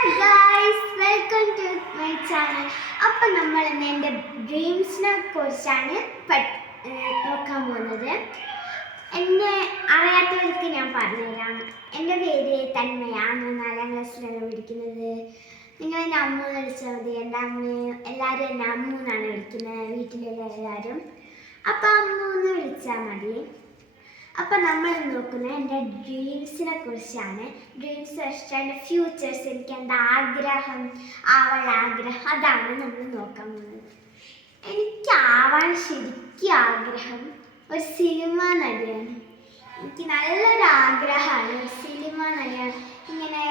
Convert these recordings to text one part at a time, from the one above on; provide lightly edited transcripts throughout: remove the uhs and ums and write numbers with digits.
Hi guys, welcome to my channel. അപ്പം നമ്മൾ ഇന്ന് എൻ്റെ ഡ്രീംസിനെ കുറിച്ചാണ് നോക്കാൻ പോകുന്നത്. എന്നെ അറിയാത്തവർക്ക് ഞാൻ പറഞ്ഞുതരാം. എൻ്റെ പേര് തന്മയാണ്, 4ാം ക്ലാസ്സിലാണ് പഠിക്കുന്നത്. നിങ്ങൾ എന്നെ അമ്മു എന്ന് വിളിച്ചാൽ മതി. എൻ്റെ അമ്മയും എല്ലാവരും എന്നെ അമ്മു എന്നാണ് വിളിക്കുന്നത്, വീട്ടിലുള്ള എല്ലാവരും. അപ്പം അമ്മു എന്ന് വിളിച്ചാൽ മതി. അപ്പം നമ്മൾ നോക്കുന്നത് എൻ്റെ ഡ്രീംസിനെ കുറിച്ചാണ്. ഡ്രീംസ് വെച്ചിട്ട് എൻ്റെ ഫ്യൂച്ചേഴ്സ്, എനിക്ക് എൻ്റെ ആഗ്രഹം, ആഗ്രഹം, അതാണ് നമ്മൾ നോക്കാൻ പോകുന്നത്. എനിക്ക് ശരിക്കും ആഗ്രഹം ഒരു സിനിമ നടിയാണ്. എനിക്ക് നല്ലൊരു ആഗ്രഹമാണ് ഒരു സിനിമ നടിയാണ്. ഇങ്ങനെ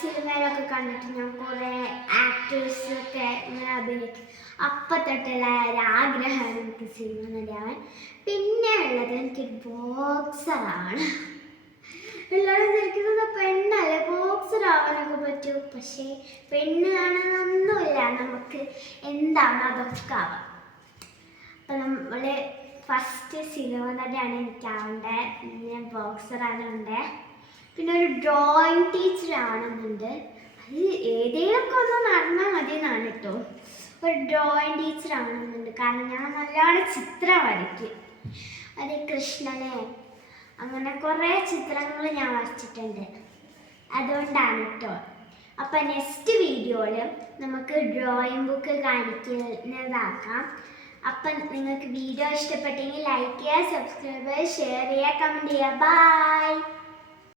സിനിമയിലൊക്കെ കണ്ടിട്ട് ഞാൻ കുറേ ആക്ടേഴ്സൊക്കെ ഇങ്ങനെ അഭിനയിക്കും. അപ്പം തൊട്ടുള്ള ഒരാഗ്രഹമാണ് എനിക്ക് സിനിമ നടിയാവാൻ. പിന്നെ ഉള്ളത് എനിക്ക് ബോക്സറാണ്. എല്ലാവരും ധരിക്കുന്നത് പെണ്ണല്ലേ, ബോക്സർ ആവാനൊക്കെ പറ്റും. പക്ഷേ പെണ്ണ് കാണാനൊന്നുമില്ല, നമുക്ക് എന്താണ് അതൊക്കെ ആവാം. അപ്പം നമ്മൾ ഫസ്റ്റ് സിനിമ നടിയാണ് എനിക്കാവേണ്ടത്, പിന്നെ ബോക്സറാണുണ്ട്, പിന്നെ ഒരു ഡ്രോയിങ് ടീച്ചർ ആണെന്നുണ്ട്. അത് ഏതെങ്കിലുമൊക്കെ ഒന്ന് നടന്നാൽ മതി എന്നാണ് കേട്ടോ. ഒരു ഡ്രോയിങ് ടീച്ചർ ആണെന്നുണ്ട്, കാരണം ഞാൻ നല്ലോണം ചിത്രം വരയ്ക്കും. അത് കൃഷ്ണനെ അങ്ങനെ കുറേ ചിത്രങ്ങൾ ഞാൻ വരച്ചിട്ടുണ്ട്, അതുകൊണ്ടാണ് കേട്ടോ. അപ്പം നെക്സ്റ്റ് വീഡിയോയിൽ നമുക്ക് ഡ്രോയിങ് ബുക്ക് കാണിക്കുന്നതാക്കാം. അപ്പം നിങ്ങൾക്ക് വീഡിയോ ഇഷ്ടപ്പെട്ടെങ്കിൽ ലൈക്ക് ചെയ്യുക, സബ്സ്ക്രൈബ് ചെയ്യുക, ഷെയർ ചെയ്യുക, കമൻറ്റ് ചെയ്യുക. ബൈ.